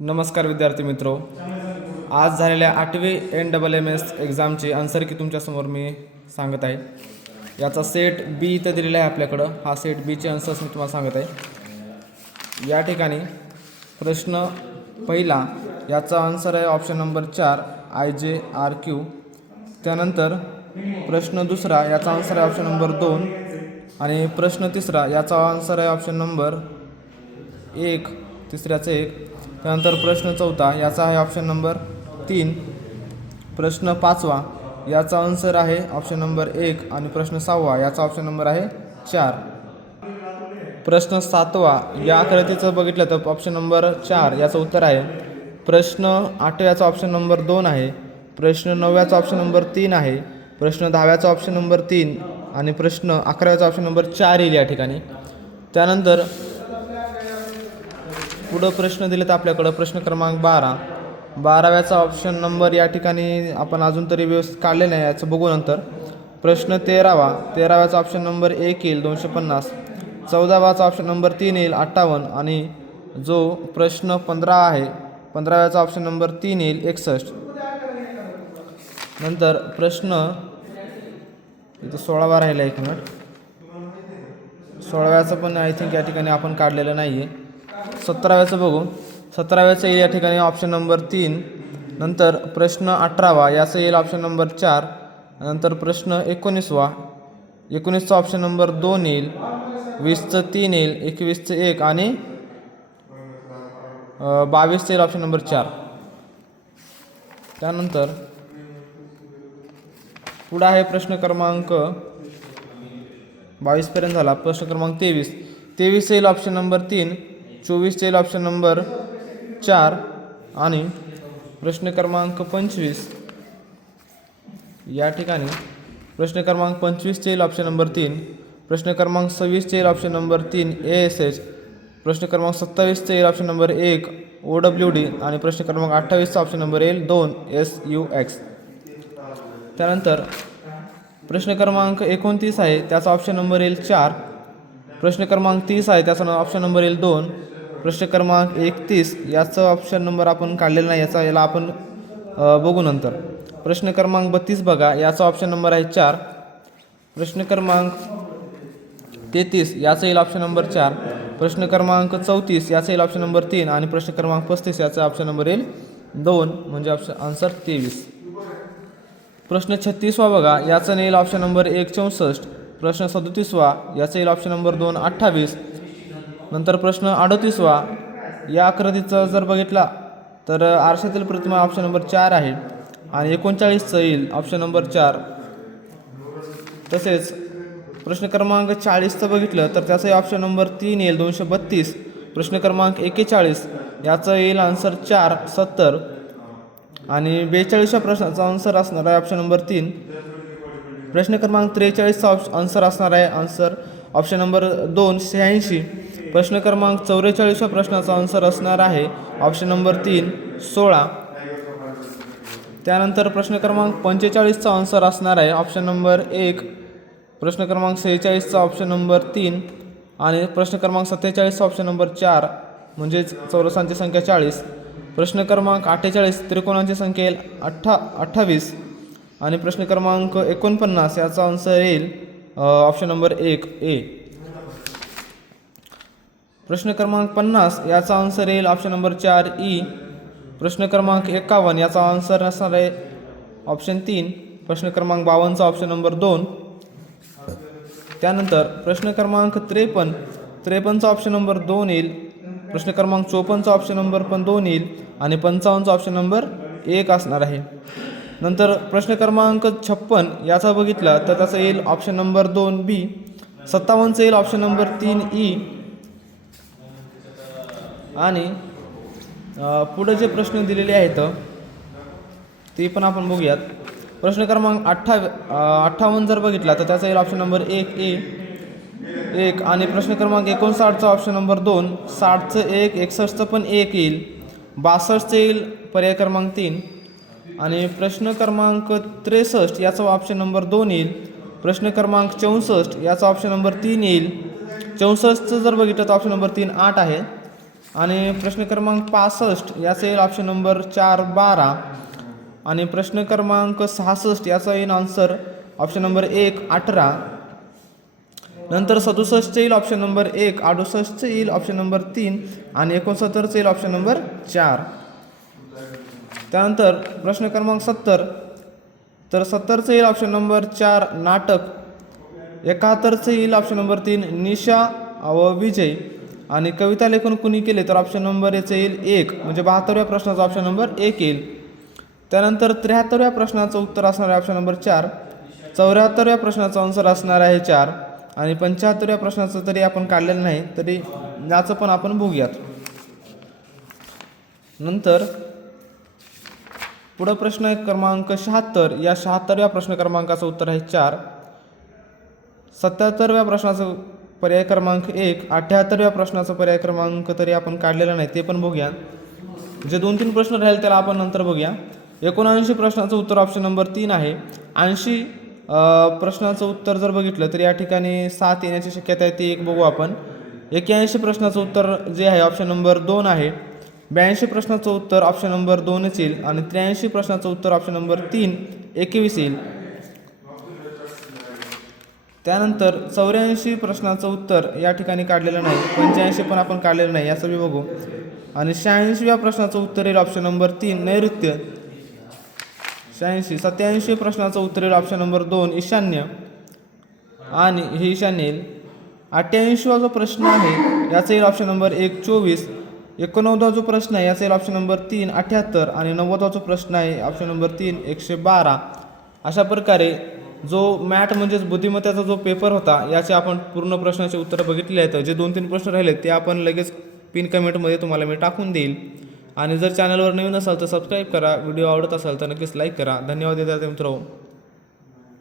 नमस्कार विद्यार्थी मित्रो, आज झालेल्या 8वी NMMS एक्झामची आन्सर की तुमच्यासमोर मी सांगत आहे. याचा सेट बी इथं दिलेला आहे आपल्याकडं. हा सेट बीचे आन्सर्स मी तुम्हाला सांगत आहे. या ठिकाणी प्रश्न पहिला याचा आन्सर आहे ऑप्शन नंबर 4 IJRQ. त्यानंतर प्रश्न दुसरा याचा आन्सर आहे ऑप्शन नंबर 2 आणि प्रश्न तिसरा याचा आन्सर आहे ऑप्शन नंबर 1, तिसऱ्याचं 1. त्यानंतर प्रश्न चौथा याचा आहे ऑप्शन नंबर 3. प्रश्न पाचवा याचा आन्सर आहे ऑप्शन नंबर 1 आणि प्रश्न 6वा याचा ऑप्शन नंबर आहे 4. प्रश्न 7वा या आकृतीचं बघितलं तर ऑप्शन नंबर 4 याचं उत्तर आहे. प्रश्न 8व्याचा ऑप्शन नंबर 2 आहे. प्रश्न 9व्याचा ऑप्शन नंबर 3 आहे. प्रश्न 10व्याचा ऑप्शन नंबर 3 आणि प्रश्न 11व्याचा ऑप्शन नंबर 4 येईल या ठिकाणी. त्यानंतर पुढं प्रश्न दिलेत आपल्याकडं. प्रश्न क्रमांक 12व्याचा ऑप्शन नंबर या ठिकाणी आपण अजून तरी व्यवस्थित काढले नाही, याचं बघू नंतर. प्रश्न 13व्याचा ऑप्शन नंबर 1 येईल 250. 14वाचा ऑप्शन नंबर 3 येईल 58 आणि जो प्रश्न 15 आहे 15व्याचा ऑप्शन नंबर 3 येईल 61. नंतर प्रश्न इथं 16वा राहिला, 1 मिनिट. 16व्याचं पण आय थिंक या ठिकाणी आपण काढलेलं नाही आहे. 17व्याचं बघू. 17व्याचं येईल या ठिकाणी ऑप्शन नंबर 3. नंतर प्रश्न 18वा याचं येईल ऑप्शन नंबर 4. नंतर प्रश्न 19चा ऑप्शन नंबर 2 येईल. 20चं 3 येईल. 21चं 1 आणि 22चं येईल ऑप्शन नंबर 4. त्यानंतर पुढं आहे प्रश्न क्रमांक 22पर्यंत झाला. प्रश्न क्रमांक 23 येईल ऑप्शन नंबर 3. 24 येईल ऑप्शन नंबर 4 आणि प्रश्न क्रमांक 25 या ठिकाणी प्रश्न क्रमांक 25 येईल ऑप्शन नंबर 3. प्रश्न क्रमांक 26 येईल ऑप्शन नंबर 3 ASH. प्रश्न क्रमांक 27 येईल ऑप्शन नंबर 1 OWD आणि प्रश्न क्रमांक 28चा ऑप्शन नंबर येईल 2 SUX. त्यानंतर प्रश्न क्रमांक 29 आहे त्याचा ऑप्शन नंबर येईल 4. प्रश्न क्रमांक 30 आहे त्याचा ऑप्शन नंबर येईल 2. प्रश्न क्रमांक 31 याचं ऑप्शन नंबर आपण काढलेला नाही, याला आपण बघू नंतर. प्रश्न क्रमांक 32 बघा, याचा ऑप्शन नंबर आहे 4. प्रश्न क्रमांक 33 याचा येईल ऑप्शन नंबर 4. प्रश्न क्रमांक 34 याचा येईल ऑप्शन नंबर 3 आणि प्रश्न क्रमांक 35 याचा ऑप्शन नंबर येईल 2 म्हणजे ऑप्शन आन्सर 23. प्रश्न 36वा बघा, याचा येईल ऑप्शन नंबर 1 64. प्रश्न 37वा याचा येईल ऑप्शन नंबर 2 28. नंतर प्रश्न 38वा या आकृतीचा जर बघितला तर आरशातील प्रतिमा ऑप्शन नंबर 4 आहे आणि 39चं येईल ऑप्शन नंबर 4. तसेच प्रश्न क्रमांक 40चं बघितलं तर त्याचं ऑप्शन नंबर 3 येईल 232. प्रश्न क्रमांक 41 याचं येईल आन्सर 4 70 आणि 42व्या प्रश्नाचा आन्सर असणार आहे ऑप्शन नंबर 3. प्रश्न क्रमांक 43चा आन्सर असणार आहे ऑप्शन नंबर 2 86. प्रश्न क्रमांक 44व्या प्रश्नाचा आन्सर असणार आहे ऑप्शन नंबर 3 16. त्यानंतर प्रश्न क्रमांक 45चा आन्सर असणार आहे ऑप्शन नंबर 1. प्रश्न क्रमांक 46चा ऑप्शन नंबर 3 आणि प्रश्न क्रमांक 47चा ऑप्शन नंबर 4 म्हणजेच चौरसांची संख्या 40. प्रश्न क्रमांक 48 त्रिकोणांची संख्या येईल 28 आणि प्रश्न क्रमांक 49 याचा आन्सर येईल ऑप्शन नंबर 1 A. प्रश्न क्रमांक 50 याचा आन्सर येईल ऑप्शन नंबर 4 E. प्रश्न क्रमांक 51 याचा आन्सर असणार आहे ऑप्शन 3. प्रश्न क्रमांक 52चा ऑप्शन नंबर 2. त्यानंतर प्रश्न क्रमांक 53चा ऑप्शन नंबर 2 येईल. प्रश्न क्रमांक 54चा ऑप्शन नंबर पण 2 येईल आणि 55चा ऑप्शन नंबर 1 असणार आहे. नंतर प्रश्न क्रमांक 56 याचा बघितला तर त्याचा येईल ऑप्शन नंबर 2 B. 57चं येईल ऑप्शन नंबर 3 E. आणि पुढे जे प्रश्न दिलेले आहेत ते पण आपण बघूयात. प्रश्न क्रमांक 58 जर बघितला तर त्याचा येईल ऑप्शन नंबर 1 A आणि प्रश्न क्रमांक 59चा ऑप्शन नंबर 2. 60चं 1 61चं पण 1 येईल. 62चं येईल पर्याय क्रमांक 3 आणि प्रश्न क्रमांक 63 याचा ऑप्शन नंबर 2 येईल. प्रश्न क्रमांक 64 याचा ऑप्शन नंबर 3 येईल. 64चं जर बघितलं तर ऑप्शन नंबर 3 8 आहे. आणि प्रश्न क्रमांक 65 याचा येईल ऑप्शन नंबर 4 12. आणि प्रश्न क्रमांक 66 याचा येईल आन्सर ऑप्शन नंबर 1 18. नंतर 67 येईल ऑप्शन नंबर 1, 68 येईल ऑप्शन नंबर 3 आणि 69 येईल ऑप्शन नंबर 4. त्यानंतर प्रश्न क्रमांक 70, तर 70 येईल ऑप्शन नंबर 4 नाटक. 71 येईल ऑप्शन नंबर 3 निशा व विजय. आणि कविता लेखन कुणी केले तर ऑप्शन नंबर याचं येईल 1, म्हणजे 72व्या प्रश्नाचा ऑप्शन नंबर 1 येईल. त्यानंतर 73व्या प्रश्नाचं उत्तर असणार आहे ऑप्शन नंबर 4. 74व्या प्रश्नाचा आन्सर असणार आहे 4. आणि 75व्या प्रश्नाचं तरी आपण काढलेलं नाही, तरी याचं पण आपण बघूयात. नंतर पुढं प्रश्न क्रमांक 76, या 76व्या प्रश्न क्रमांकाचं उत्तर आहे 4. 77व्या प्रश्नाचं पर्याय क्रमांक 1. 78व्या प्रश्नाचा पर्याय क्रमांक तरी आपण काढलेला नाही, ते पण बघूया. जे 2-3 प्रश्न राहील त्याला आपण नंतर बघूया. 79 प्रश्नाचं उत्तर ऑप्शन नंबर 3 आहे. 80 प्रश्नाचं उत्तर जर बघितलं तर या ठिकाणी 7 येण्याची शक्यता आहे, ती एक बघू आपण. 81 प्रश्नाचं उत्तर जे आहे ऑप्शन नंबर 2 आहे. 82 प्रश्नाचं उत्तर ऑप्शन नंबर 2च येईल. आणि 83 प्रश्नाचं उत्तर ऑप्शन नंबर 3 21 येईल. त्यानंतर 84 प्रश्नाचं उत्तर या ठिकाणी काढलेलं नाही. 85 पण आपण काढलेलं नाही, याचं बी बघू. आणि 86व्या प्रश्नाचं उत्तर येईल ऑप्शन नंबर 3 नैऋत्य. 86. 87 प्रश्नाचं उत्तर येईल ऑप्शन नंबर 2 ईशान्य, आणि हे ईशान्य येईल. 88वा जो प्रश्न आहे याचा येईल ऑप्शन नंबर 1 24. 89वा जो प्रश्न आहे याचा येईल ऑप्शन नंबर 3 78. आणि 90वा जो प्रश्न आहे ऑप्शन नंबर 3 112. अशा प्रकारे जो मॅट म्हणजेच बुद्धिमत्तेचा जो पेपर होता याचे आपण पूर्ण प्रश्नाचे उत्तर बघितले आहेत. जे 2-3 प्रश्न राहिले ते आपण लगेच पिन कमेंटमध्ये तुम्हाला मी टाकून देईल. आणि जर चॅनलवर नवीन असाल तर सबस्क्राईब करा. व्हिडिओ आवडत असाल तर नक्कीच लाईक करा. धन्यवाद विद्यार्थी मित्रांनो.